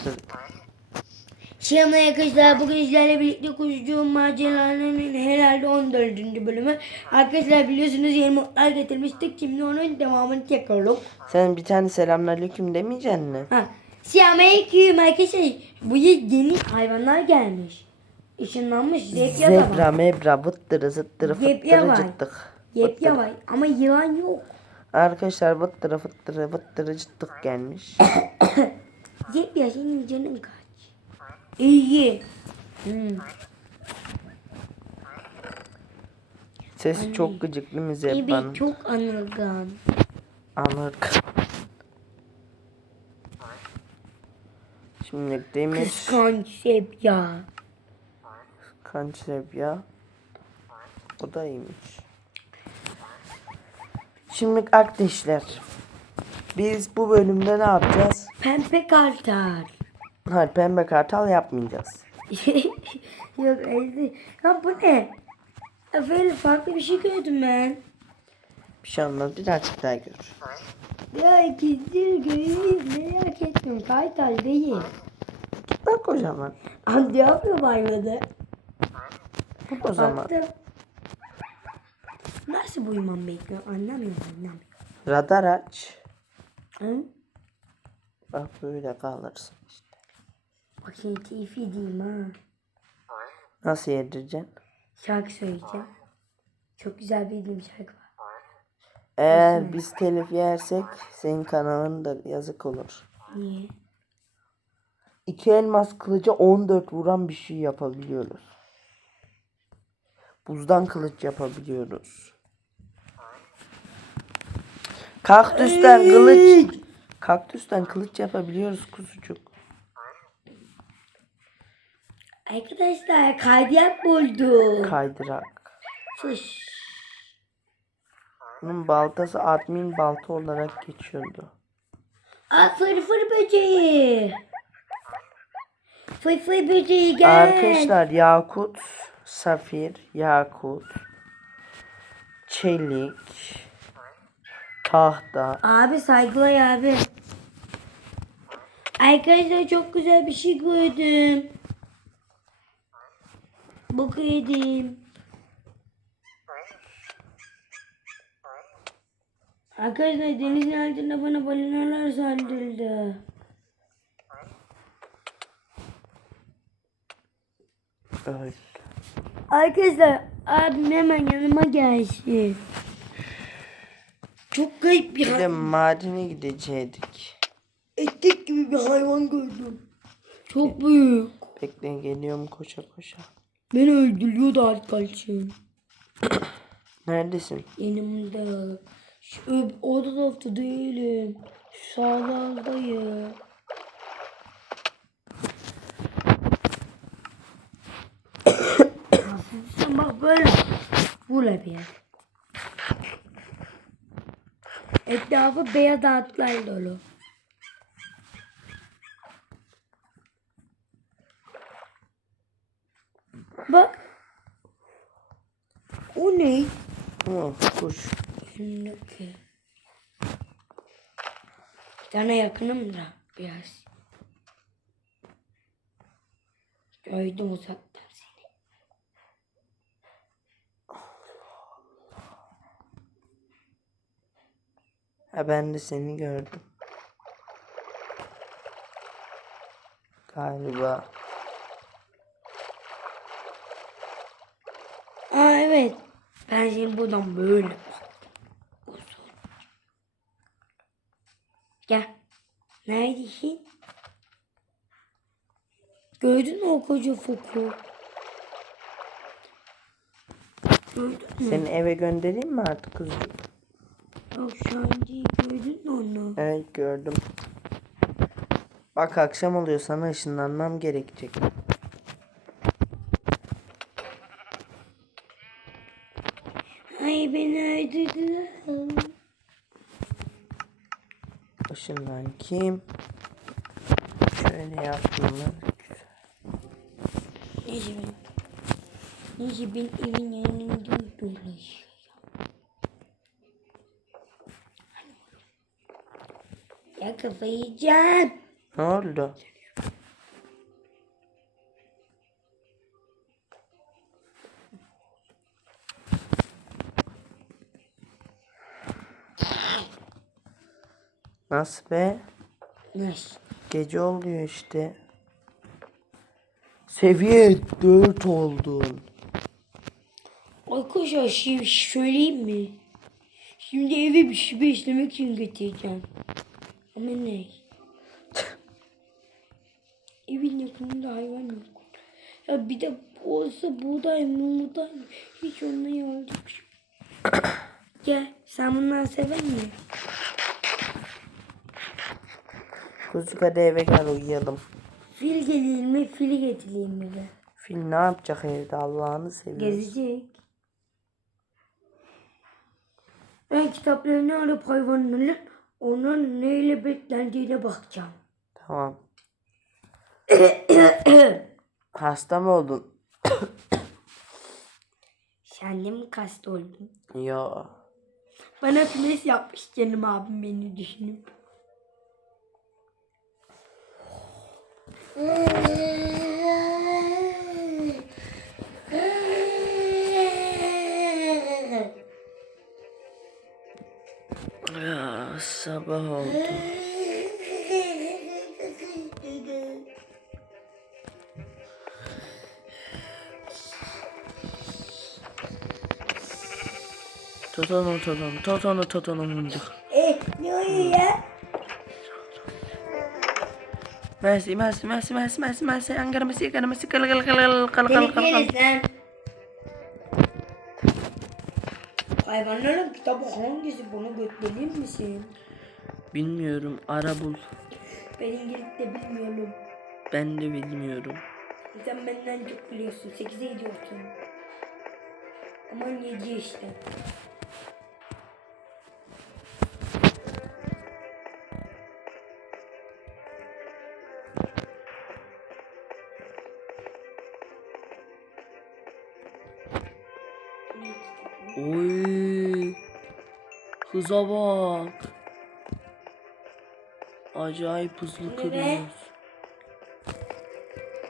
bitirdik. Selam arkadaşlar. Bugün sizlerle birlikte kuzucuğum maceralarının herhalde 14. bölümü. Arkadaşlar biliyorsunuz yeni modlar getirmiştik. Şimdi onun devamını çekiyorum. Sen bir tane selamünaleyküm demeyeceksin mi? Ha. Selamünaleyküm arkadaşlar. Bu yeni hayvanlar gelmiş. Işınlanmış zebra da Zebra var. mebra vıttırı zıttırı fıttırı var. cıttık. Yepya var ama yılan yok. Arkadaşlar vıttırı fıttırı vıttırı cıttık gelmiş. Zebra senin canın kaç? İyi. Hmm. Sesi çok gıcık değil mi zebanın? Evet çok anılgan. Anırk. Şimdi demiş Kıskanç zebra. kanç zebra. O da iyiymiş. Şimdi arkadaşlar. Biz bu bölümde ne yapacağız? Pembe kartal. Hayır pembe kartal yapmayacağız. Yok öyle. Ya bu ne? Efendim farklı bir şey gördüm ben. Bir şey olmaz birazcık daha gör. Ya ikinci göreyim merak etmiyorum. Kartal değil. Bak o zaman. Amca yapıyor bayladı. Bak o zaman. Baktım. Nasıl bu imam bekliyor anlamıyorum anlamıyorum. Radar aç. Hı? Bak böyle kalırsın işte. Bak şimdi TV diyeyim ha. Nasıl yedireceksin? Şarkı söyleyeceğim. Çok güzel bildiğim şarkı var. Eğer biz telif yersek senin kanalın da yazık olur. Niye? İki elmas kılıca 14 vuran bir şey yapabiliyoruz. Buzdan kılıç yapabiliyoruz. Kaktüsten kılıç. Kaktüsten kılıç yapabiliyoruz kuzucuk. Arkadaşlar kaydırak buldum. Kaydırak. Fış. Bunun baltası admin balta olarak geçiyordu. Aa fırfır böceği. Fırfır böceği gel. Arkadaşlar yakut, safir, yakut, çelik, tahta. Abi saygılar abi. Arkadaşlar çok güzel bir şey gördüm. Bakayım. Arkadaşlar denizin altında bana balinalar saldırdı. Öyle. Arkadaşlar abim hemen yanıma gelsin. Çok garip bir Bir de hayvan. madene gidecektik. Etek gibi bir hayvan gördüm. Çok büyük. Bekle geliyorum koşa koşa. Beni öldürüyordu arkadaşım. Neredesin? Yanımda. Şu öb- o tarafta değilim. Şu sağlardayım. Sen bak böyle. Böyle bir yer. Etrafı beyaz ağaçlar dolu. Bak. O ne? Oh, kuş. Önündeki. Bir tane yakınım da biraz. Gördüm uzaktan seni. Ha ben de seni gördüm. Galiba. Aa evet. Ben seni buradan böyle. Uzun. Gel. Neredesin? Gördün mü o koca foku? Gördün mü? Seni eve göndereyim mi artık kuzucuk? Değil. Gördün mü onu? Evet gördüm. Bak akşam oluyor sana ışınlanmam gerekecek. Ay beni öldürdüler. Işınlan kim? Şöyle yaptım mı? Neyse ben. Neyse ben evin yanında dolaşıyorum. kafayı yiyeceğim. Ne oldu? Nasıl be? Nasıl? Gece oluyor işte. Seviye 4 oldun. Arkadaşlar şimdi şey söyleyeyim mi? Şimdi eve bir şey beslemek için getireceğim. Ama ne? Evin yakınında hayvan yok. Ya bir de olsa buğday mı buğday mı? Hiç onunla yardım. Gel sen bundan seven mi? Kuzu hadi eve gel uyuyalım. Fil gelir mi? Fili getireyim mi de? Fil ne yapacak evde Allah'ını seviyorsun. Gezecek. Ben kitaplarını alıp hayvanların onların neyle beklendiğine bakacağım. Tamam. Hasta mı oldun? Sen de mi hasta oldun? Yo. Bana kümes yapmış canım abim beni düşünüp. sabah oldu. Totonu totonu totonu totonu muncuk. Eh ne oluyor ya? Mersi mersi mersi mersi mersi mersi anggar mersi anggar mersi kal kal kal kal kal kal kal Hayvanların kitabı hangisi? Bunu götürebilir misin? Bilmiyorum ara bul. Ben İngilizce bilmiyorum. Ben de bilmiyorum. Sen benden çok biliyorsun. 8'e gidiyorsun. Aman 7 işte. Oy. Hıza bak. Acayip hızlı kırıyoruz.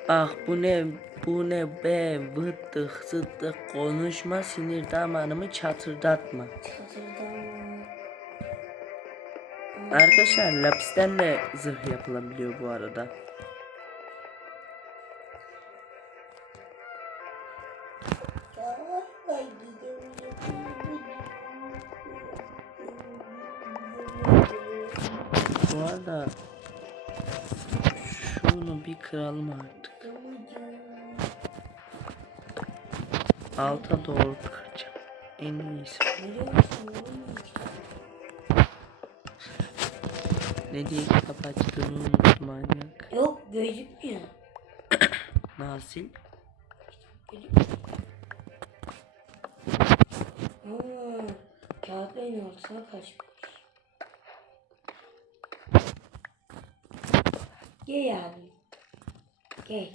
Ah bu ne bu ne be vıttık zıttık konuşma sinir damarımı çatırdatma. Arkadaşlar lapisten de zırh yapılabiliyor bu arada. Bu arada şunu bir kıralım artık. Alta doğru kıracağım. En iyisi. Ne diye kitap açtığını unuttum manyak. Yok gözükmüyor. Nasil. Ha, kağıtların altına kaçmış. Gel abi. Gel.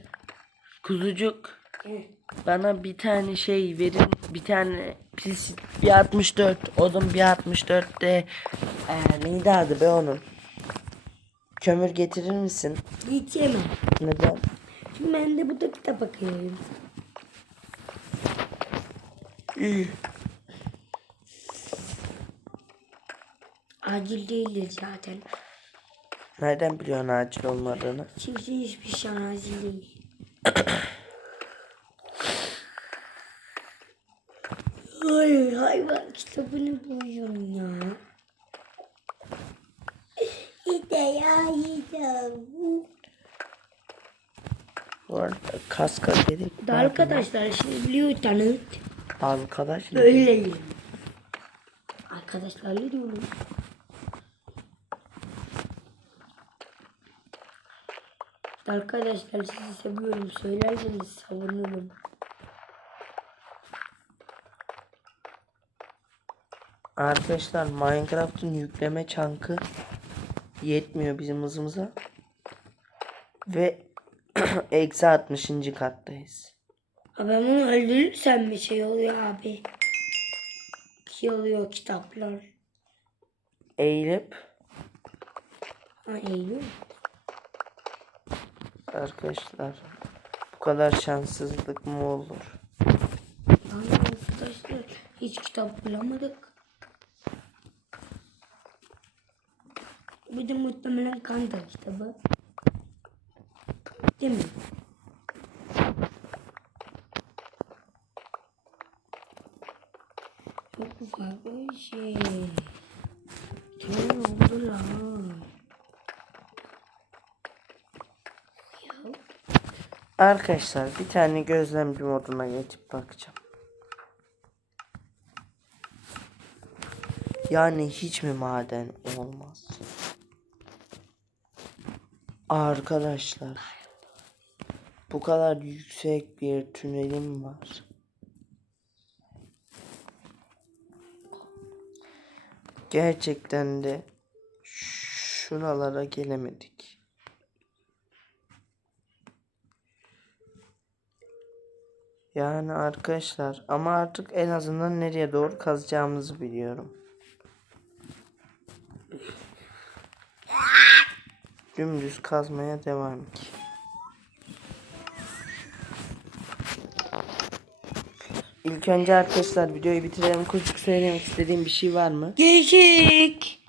Kuzucuk. Gel. Bana bir tane şey verin. Bir tane pis bir 64. Odun bir 64 de. Ee, neydi adı be onun? Kömür getirir misin? Yemem. Neden? Çünkü ben de burada kitap bakıyorum. İyi. Acil değildir zaten. Nereden biliyorsun acil olmadığını? Çünkü hiçbir şey acil değil. Hayır hayvan kitabını buluyorum ya. İşte ya yiyeceğim. Bu arada kaska mı? arkadaşlar şimdi biliyorsanız Arkadaş ne? böyleyim. Arkadaşlarla diyorum. Arkadaşlar sizi seviyorum. Söylerseniz savunurum. Arkadaşlar Minecraft'ın yükleme çankı yetmiyor bizim hızımıza. Ve eksi 60. kattayız. Abi ben bunu öldürürsem bir şey oluyor abi. Bir şey oluyor kitaplar. Eğilip Ha Eylül. Arkadaşlar bu kadar şanssızlık mı olur? Lan arkadaşlar hiç kitap bulamadık. Bu da muhtemelen kantar kitabı. Değil mi? Çok ufak bir şey. Ne oldu lan? Ya Arkadaşlar bir tane gözlemci moduna geçip bakacağım. Yani hiç mi maden olmaz? Arkadaşlar bu kadar yüksek bir tünelim var. Gerçekten de şuralara gelemedik. Yani arkadaşlar ama artık en azından nereye doğru kazacağımızı biliyorum. Dümdüz kazmaya devam ki. İlk önce arkadaşlar videoyu bitirelim. Küçük söylemek istediğim bir şey var mı? Geçik.